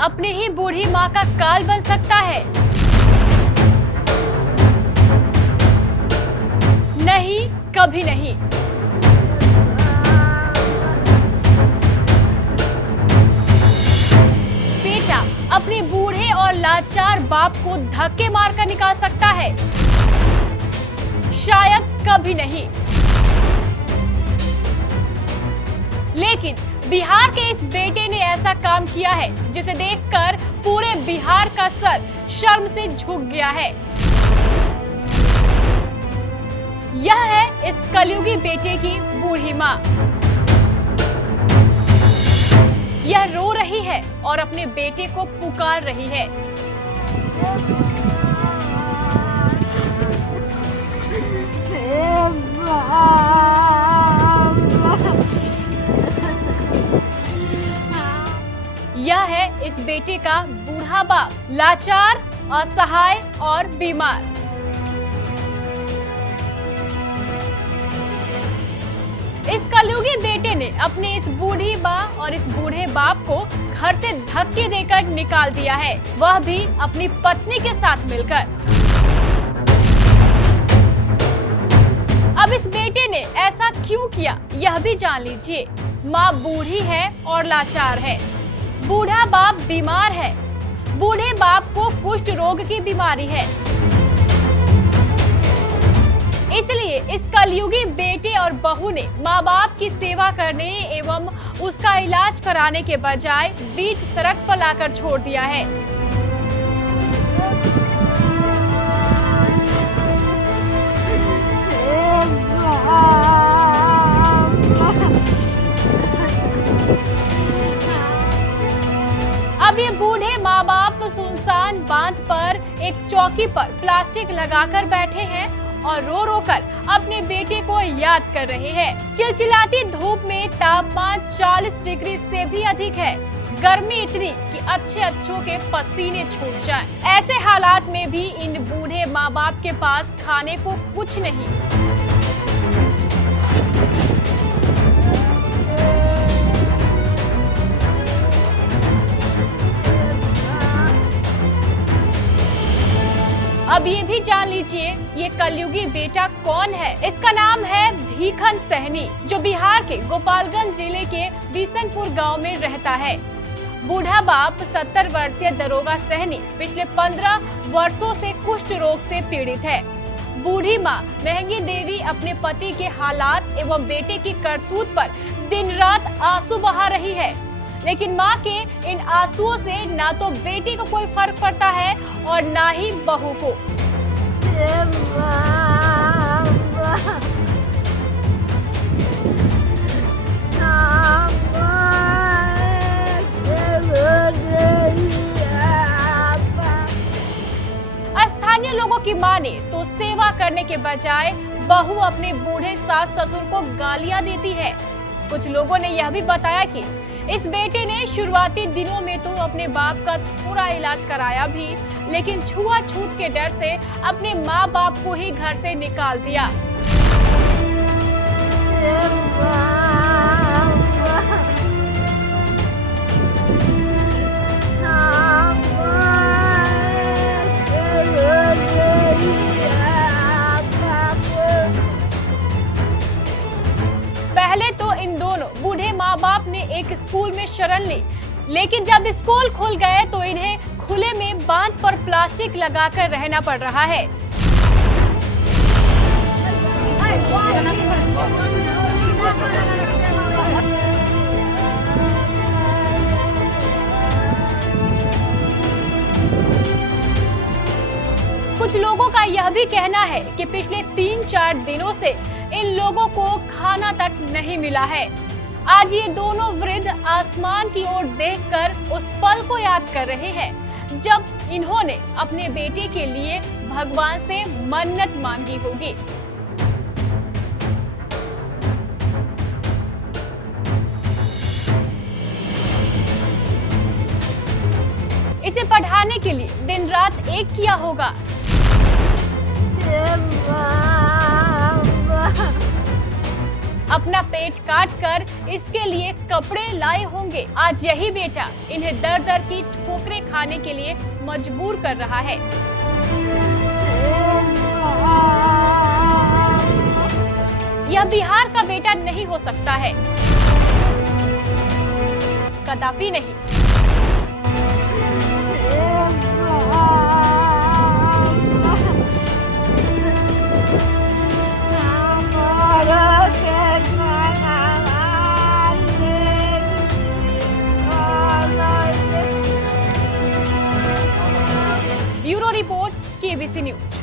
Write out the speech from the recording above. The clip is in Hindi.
अपनी ही बूढ़ी माँ का काल बन सकता है? नहीं, कभी नहीं। बेटा अपने बूढ़े और लाचार बाप को धक्के मारकर निकाल सकता है? शायद कभी नहीं। लेकिन बिहार के इस बेटे ने ऐसा काम किया है जिसे देखकर पूरे बिहार का सर शर्म से झुक गया है। यह है इस कलयुगी बेटे की बूढ़ी माँ। यह रो रही है और अपने बेटे को पुकार रही है। यह है इस बेटे का बूढ़ा बाप, लाचार, असहाय और बीमार। इस कलयुगी बेटे ने अपने इस बूढ़ी माँ और इस बूढ़े बाप को घर से धक्के देकर निकाल दिया है, वह भी अपनी पत्नी के साथ मिलकर। अब इस बेटे ने ऐसा क्यों किया, यह भी जान लीजिए। माँ बूढ़ी है और लाचार है, बूढ़ा बाप बीमार है, बूढ़े बाप को कुष्ठ रोग की बीमारी है। इसलिए इस कलयुगी बेटे और बहू ने माँ बाप की सेवा करने एवं उसका इलाज कराने के बजाय बीच सड़क पर लाकर छोड़ दिया है। अब ये बूढ़े माँ बाप सुनसान बांध पर एक चौकी पर प्लास्टिक लगाकर बैठे हैं और रो रो कर अपने बेटे को याद कर रहे हैं। चिलचिलाती धूप में तापमान 40 डिग्री से भी अधिक है। गर्मी इतनी कि अच्छों के पसीने छूट जाएं। ऐसे हालात में भी इन बूढ़े माँ बाप के पास खाने को कुछ नहीं। अब ये भी जान लीजिए ये कलयुगी बेटा कौन है। इसका नाम है भीखन सहनी, जो बिहार के गोपालगंज जिले के बिशनपुर गांव में रहता है। बूढ़ा बाप 70 वर्षीय दरोगा सहनी पिछले 15 वर्षों से कुष्ठ रोग से पीड़ित है। बूढ़ी माँ महंगी देवी अपने पति के हालात एवं बेटे की करतूत पर दिन रात आंसू बहा रही है। लेकिन माँ के इन आंसुओं से ना तो बेटी को कोई फर्क पड़ता है और ना ही बहू को। स्थानीय लोगों की माने तो सेवा करने के बजाय बहू अपने बूढ़े सास ससुर को गालियां देती है। कुछ लोगों ने यह भी बताया कि इस बेटे ने शुरुआती दिनों में तो अपने बाप का थोड़ा इलाज कराया भी, लेकिन छुआछूत के डर से अपने माँ बाप को ही घर से निकाल दिया। पहले तो इन दोनों बूढ़े माँ बाप ने एक स्कूल में शरण ली, लेकिन जब स्कूल खुल गए तो इन्हें खुले में बांध पर प्लास्टिक लगाकर रहना पड़ रहा है। कुछ लोगों का यह भी कहना है कि पिछले 3-4 दिनों से इन लोगों को खाना तक नहीं मिला है। आज ये दोनों वृद्ध आसमान की ओर देखकर उस पल को याद कर रहे हैं जब इन्होंने अपने बेटे के लिए भगवान से मन्नत मांगी होगी। इसे पढ़ाने के लिए दिन रात एक किया होगा। अपना पेट काट कर इसके लिए कपड़े लाए होंगे। आज यही बेटा इन्हें दर दर की ठोकरें खाने के लिए मजबूर कर रहा है। यह बिहार का बेटा नहीं हो सकता है, कदापि नहीं। Bureau report, KBC news.